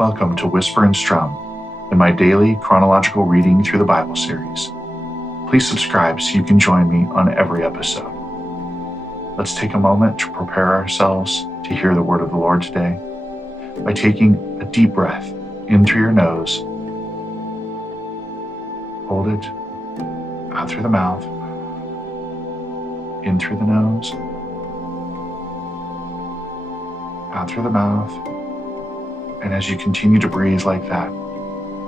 Welcome to Whisper and Strum, in my daily chronological reading through the Bible series. Please subscribe so you can join me on every episode. Let's take a moment to prepare ourselves to hear the word of the Lord today by taking a deep breath in through your nose, hold it out through the mouth, in through the nose, out through the mouth, and as you continue to breathe like that,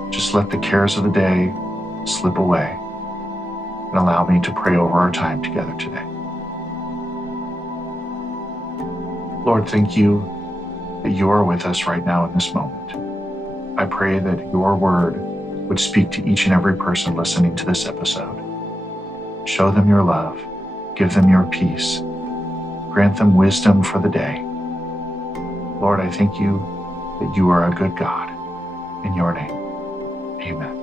just let the cares of the day slip away and allow me to pray over our time together today. Lord, thank you that you are with us right now in this moment. I pray that your word would speak to each and every person listening to this episode. Show them your love, give them your peace, grant them wisdom for the day. Lord, I thank you that you are a good God. In your name, amen.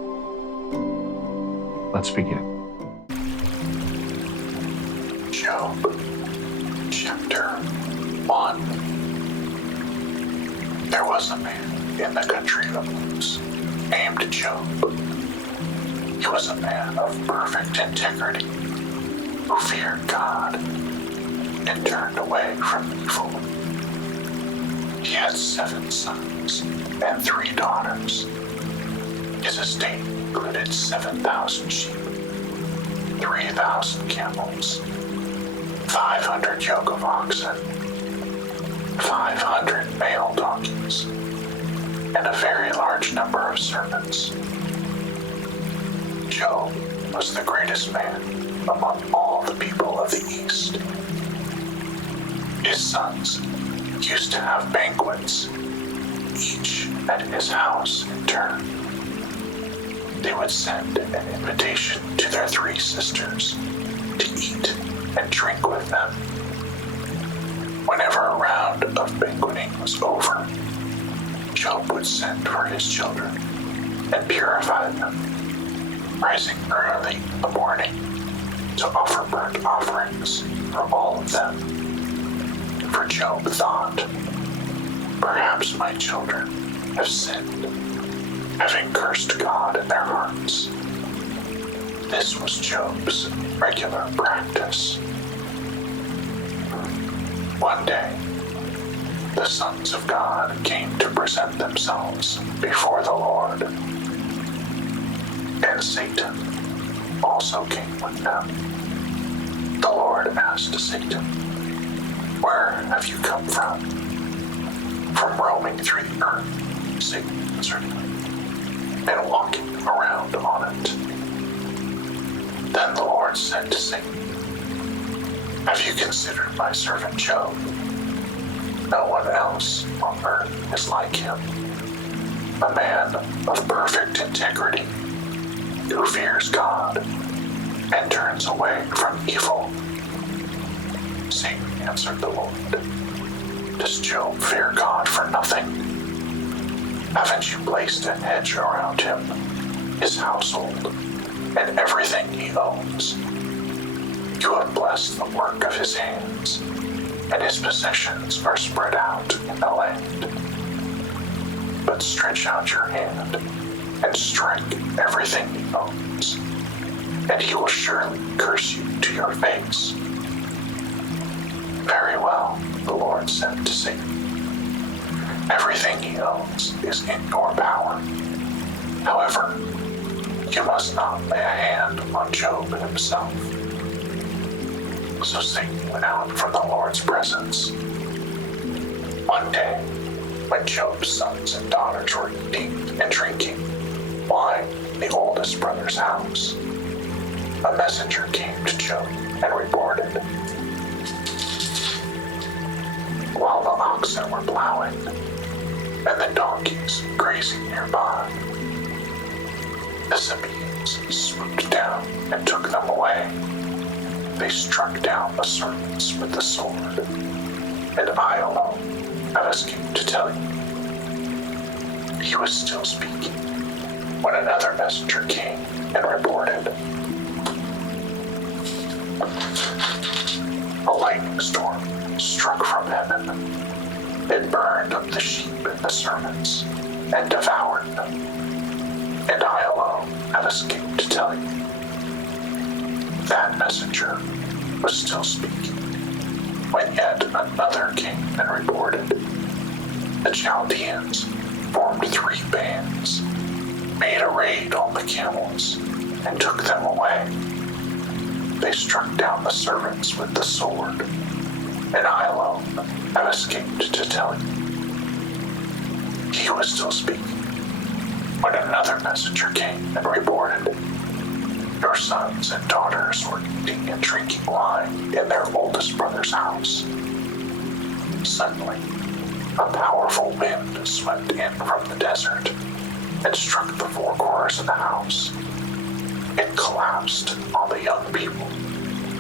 Let's begin. Job, chapter 1. There was a man in the country of Uz named Job. He was a man of perfect integrity who feared God and turned away from evil. He had 7 sons and 3 daughters. His estate included 7,000 sheep, 3,000 camels, 500 yoke of oxen, 500 male donkeys, and a very large number of servants. Job was the greatest man among all the people of the East. His sons used to have banquets, each at his house in turn. They would send an invitation to their 3 sisters to eat and drink with them. Whenever a round of banqueting was over, Job would send for his children and purify them, rising early in the morning to offer burnt offerings for all of them. For Job thought, perhaps my children have sinned, having cursed God in their hearts. This was Job's regular practice. One day, the sons of God came to present themselves before the Lord, and Satan also came with them. The Lord asked Satan, "Where have you come from?" "From roaming through the earth," Satan answered, "and walking around on it." Then the Lord said to Satan, "Have you considered my servant Job? No one else on earth is like him, a man of perfect integrity, who fears God and turns away from evil." Satan answered the Lord, "Does Job fear God for nothing? Haven't you placed a hedge around him, his household, and everything he owns? You have blessed the work of his hands, and his possessions are spread out in the land. But stretch out your hand and strike everything he owns, and he will surely curse you to your face." "Very well," the Lord said to Satan. "Everything he owns is in your power. However, you must not lay a hand on Job himself." So Satan went out from the Lord's presence. One day, when Job's sons and daughters were eating and drinking wine in the oldest brother's house, a messenger came to Job and reported, while the oxen were plowing and the donkeys grazing nearby, the Sabaeans swooped down and took them away. They struck down the servants with the sword, and I alone have escaped to tell you." He was still speaking when another messenger came and reported, "A lightning storm struck from heaven. It burned up the sheep and the servants, and devoured them, and I alone have escaped to tell you. That messenger was still speaking when yet another came and reported. The Chaldeans formed 3 bands, made a raid on the camels, and took them away. They struck down the servants with the sword, and I alone have escaped to tell you. He was still speaking when another messenger came and reported. Your sons and daughters were eating and drinking wine in their oldest brother's house. Suddenly, a powerful wind swept in from the desert and struck the 4 corners of the house. It collapsed on the young people,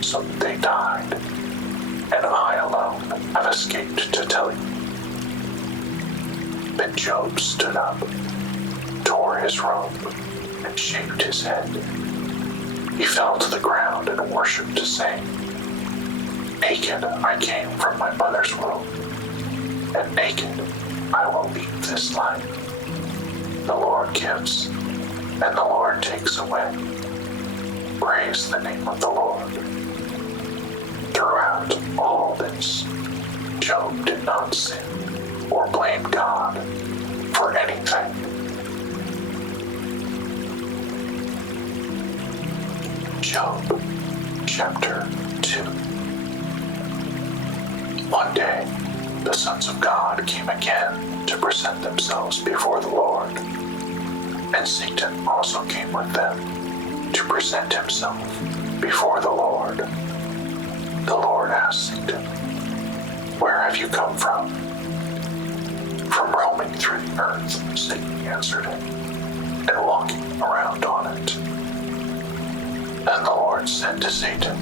so that they died, and I alone have escaped to tell you. Then Job stood up, tore his robe, and shaved his head. He fell to the ground and worshipped, saying, Naked I came from my mother's womb, and naked I will leave this life. The Lord gives, and the Lord takes away. Praise the name of the Lord. Throughout all this, Job did not sin or blame God for anything. Job, chapter 2. One day, the sons of God came again to present themselves before the Lord, and Satan also came with them to present himself before the Lord. The Lord asked Satan, Where have you come from? From roaming through the earth, Satan answered him, and walking around on it. Then the Lord said to Satan,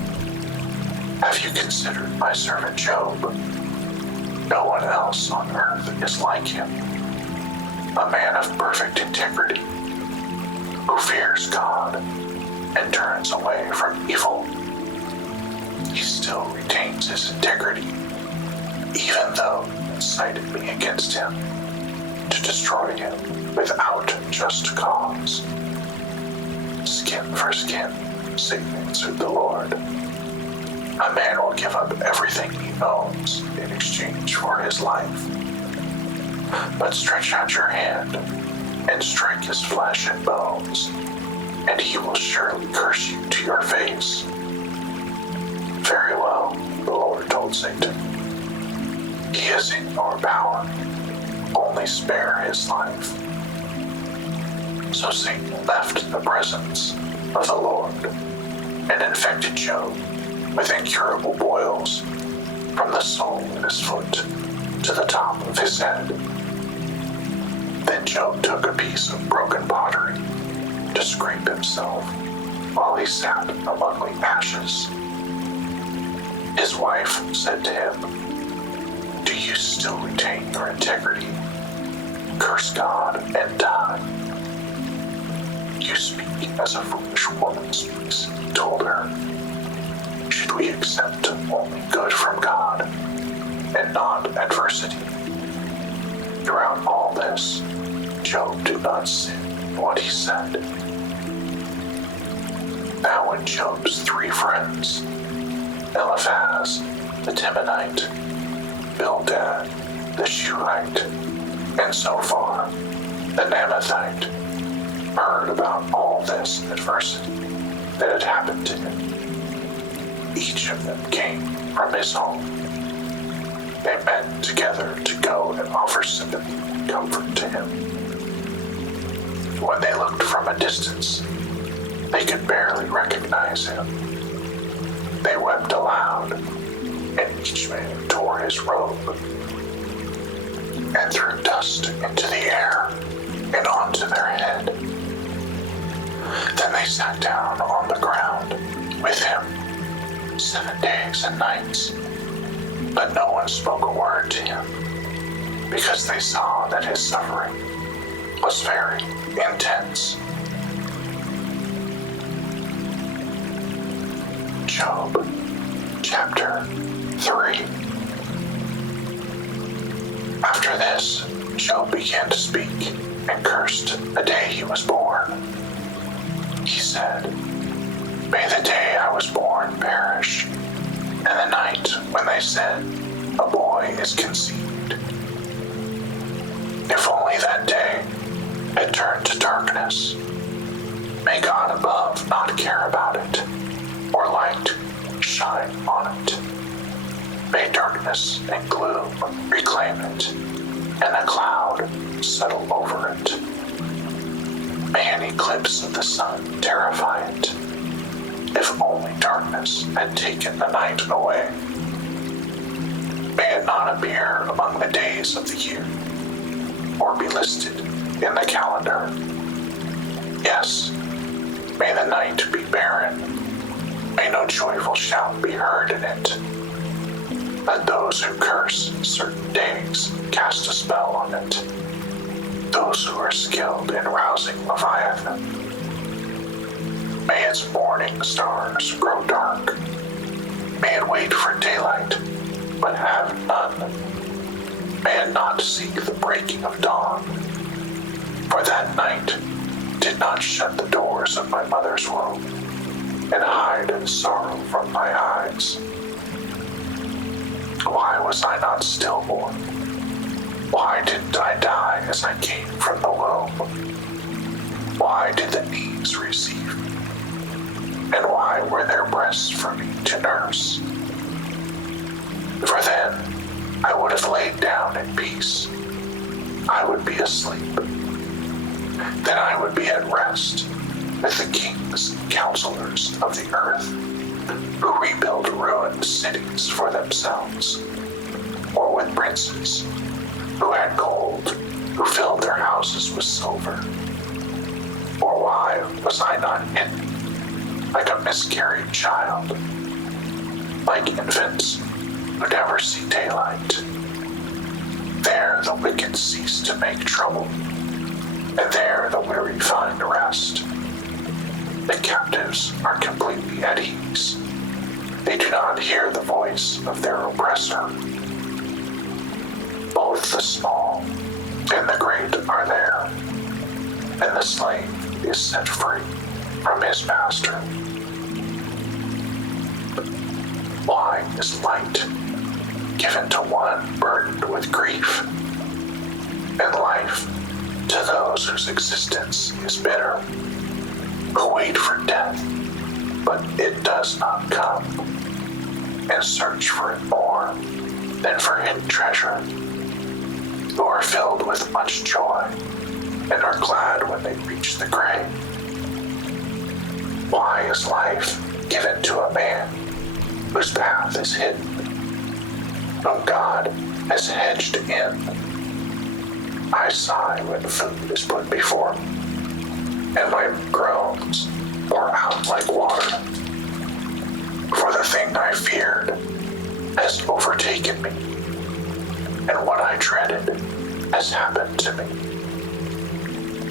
Have you considered my servant Job? No one else on earth is like him, a man of perfect integrity, who fears God and turns away from evil. He still retains his integrity, even though you incited me against him to destroy him without just cause. Skin for skin, Satan answered the Lord. A man will give up everything he owns in exchange for his life. But stretch out your hand and strike his flesh and bones, and he will surely curse you to your face. Very well, the Lord told Satan. He is in your power. Only spare his life. So Satan left the presence of the Lord and infected Job with incurable boils from the sole of his foot to the top of his head. Then Job took a piece of broken pottery to scrape himself while he sat among the ashes. His wife said to him, Do you still retain your integrity? Curse God and die. You speak as a foolish woman speaks, he told her. Should we accept only good from God and not adversity? Throughout all this, Job did not sin in what he said. Now when Job's 3 friends, Eliphaz the Temanite, Bildad the Shuhite, and Zophar the Naamathite, heard about all this adversity that had happened to him, each of them came from his home. They met together to go and offer sympathy and comfort to him. When they looked from a distance, they could barely recognize him. They wept aloud, and each man tore his robe and threw dust into the air and onto their head. Then they sat down on the ground with him 7 days and nights, but no one spoke a word to him, because they saw that his suffering was very intense. Job, chapter 3. After this, Job began to speak and cursed the day he was born. He said, "May the day I was born perish, and the night when they said, a boy is conceived. If only that day had turned to darkness. May God above not care about it, or light shine on it. May darkness and gloom reclaim it, and a cloud settle over it. May an eclipse of the sun terrify it, if only darkness had taken the night away. May it not appear among the days of the year, or be listed in the calendar. Yes, may the night be barren. May no joyful shout be heard in it. Let those who curse certain days cast a spell on it. Those who are skilled in rousing Leviathan. May its morning stars grow dark. May it wait for daylight, but have none. May it not seek the breaking of dawn. For that night did not shut the doors of my mother's womb, and hide sorrow from my eyes. Why was I not stillborn? Why didn't I die as I came from the womb? Why did the knees receive me? And why were there breasts for me to nurse? For then I would have laid down in peace. I would be asleep. Then I would be at rest with the kings and counselors of the earth, who rebuild ruined cities for themselves, or with princes who had gold, who filled their houses with silver. Or why was I not hidden like a miscarried child, like infants who never see daylight? There the wicked cease to make trouble, and there the weary find rest. The captives are completely at ease. They do not hear the voice of their oppressor. Both the small and the great are there, and the slave is set free from his master. Why is light given to one burdened with grief, and life to those whose existence is bitter, who wait for death, but it does not come, and search for it more than for hidden treasure, who are filled with much joy and are glad when they reach the grave? Why is life given to a man whose path is hidden, whom God has hedged in? I sigh when food is put before me, and my groans pour out like water. For the thing I feared has overtaken me, and what I dreaded has happened to me.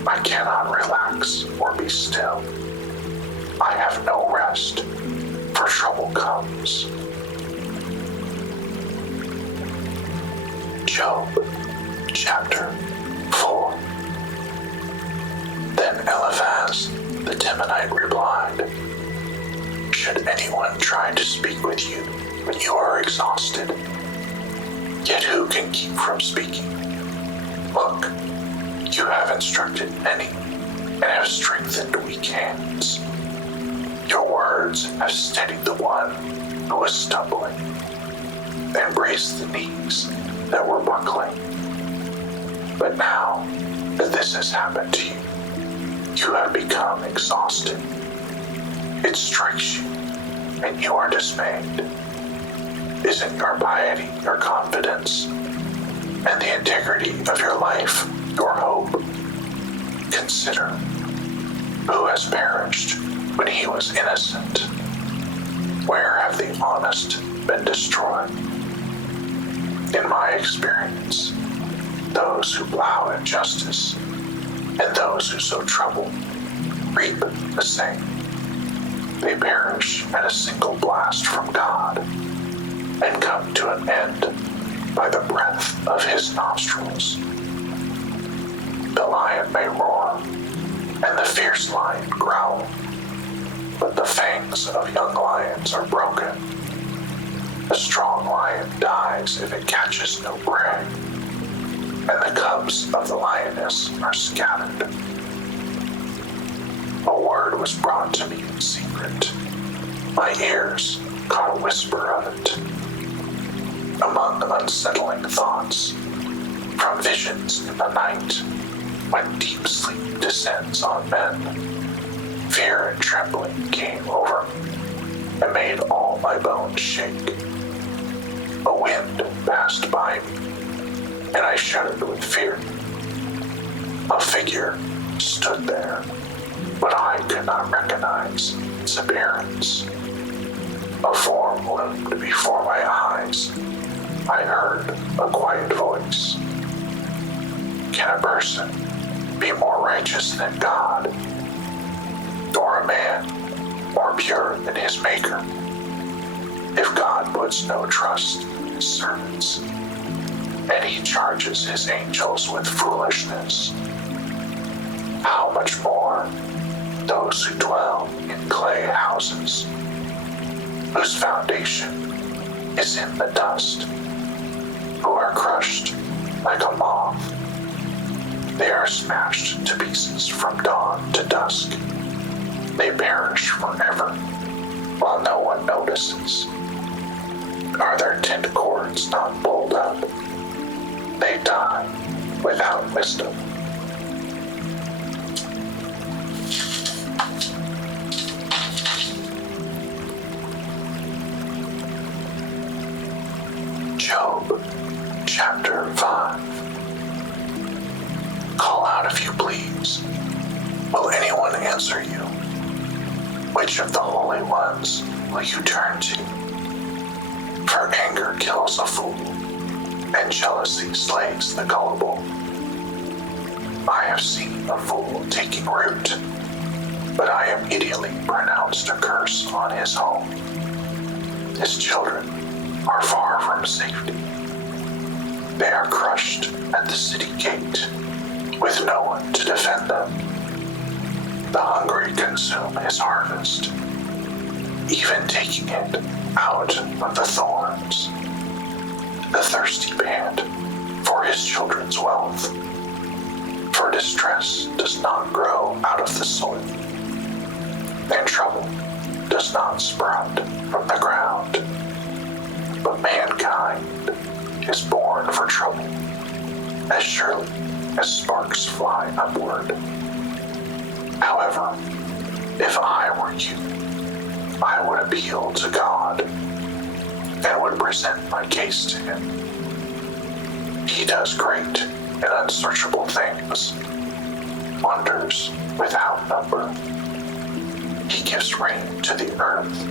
I cannot relax or be still. I have no rest, for trouble comes. Job, chapter 4. Then Eliphaz the Temanite replied, "Should anyone try to speak with you when you are exhausted? Yet who can keep from speaking? Look, you have instructed many and have strengthened weak hands. Your words have steadied the one who was stumbling, and braced the knees that were buckling. But now that this has happened to you, you have become exhausted. It strikes you, and you are dismayed. Isn't your piety your confidence, and the integrity of your life your hope? Consider, who has perished when he was innocent? Where have the honest been destroyed? In my experience, those who plow injustice and those who sow trouble reap the same. They perish at a single blast from God and come to an end by the breath of his nostrils. The lion may roar, and the fierce lion growl, but the fangs of young lions are broken. The strong lion dies if it catches no prey, and the cubs of the lioness are scattered. A word was brought to me in secret. My ears caught a whisper of it. Among unsettling thoughts, from visions in the night, when deep sleep descends on men, fear and trembling came over me and made all my bones shake. A wind passed by me, and I shuddered with fear. A figure stood there, but I could not recognize its appearance. A form loomed before my eyes. I heard a quiet voice. Can a person be more righteous than God? Or a man more pure than his maker? If God puts no trust in his servants, and he charges his angels with foolishness, how much more those who dwell in clay houses, whose foundation is in the dust, who are crushed like a moth. They are smashed to pieces from dawn to dusk. They perish forever, while no one notices. Are their tent cords not pulled up? They die without wisdom. Job, chapter 5. Call out if you please. Will anyone answer you? Which of the holy ones will you turn to? For anger kills a fool, and jealousy slays the gullible. I have seen a fool taking root, but I immediately pronounced a curse on his home. His children are far from safety. They are crushed at the city gate, with no one to defend them. The hungry consume his harvest, even taking it out of the thorns. The thirsty pant for his children's wealth, for distress does not grow out of the soil, and trouble does not sprout from the ground. But mankind is born for trouble, as surely as sparks fly upward. However, if I were you, I would appeal to God and would present my case to him. He does great and unsearchable things, wonders without number. He gives rain to the earth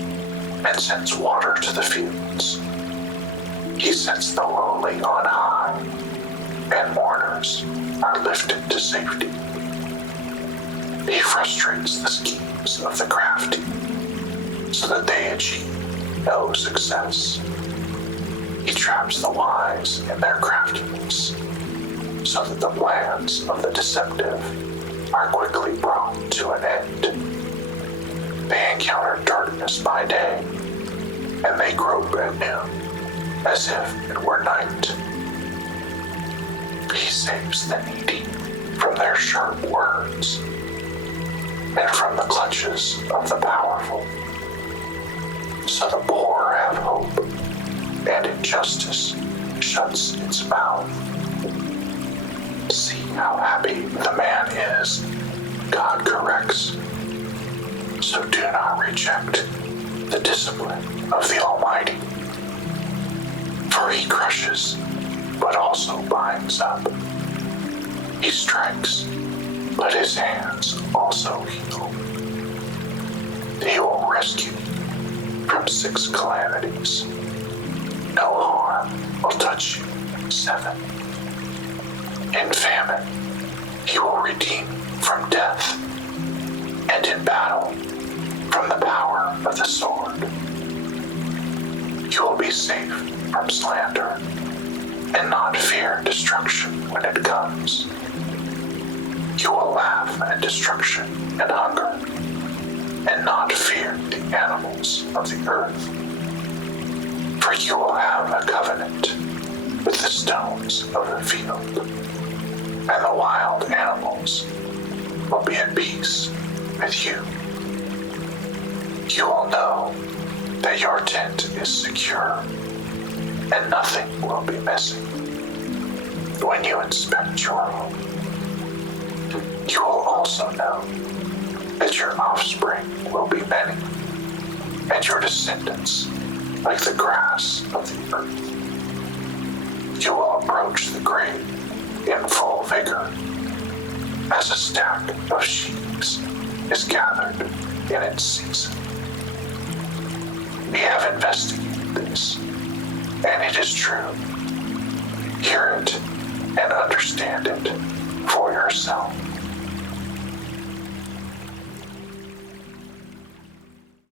and sends water to the fields. He sets the lowly on high, and mourners are lifted to safety. He frustrates the schemes of the crafty, so that they achieve no success. He traps the wise in their craftiness, so that the plans of the deceptive are quickly brought to an end. They encounter darkness by day, and they grope at noon, as if it were night. He saves the needy from their sharp words, and from the clutches of the powerful. So the poor have hope, and injustice shuts its mouth. See how happy the man is God corrects. So do not reject the discipline of the Almighty. For he crushes, but also binds up. He strikes, but his hands also heal. He will rescue you from 6 calamities. No harm will touch you. 7. In famine, he will redeem you from death, and in battle, from the power of the sword. You will be safe from slander, and not fear destruction when it comes. wrath and destruction and hunger, and not fear the animals of the earth. For you will have a covenant with the stones of the field, and the wild animals will be at peace with you. You will know that your tent is secure, and nothing will be missing. When you inspect your home, you will also know that your offspring will be many, and your descendants like the grass of the earth. You will approach the grave in full vigor, as a stack of sheaves is gathered in its season. We have investigated this, and it is true. Hear it and understand it for yourself.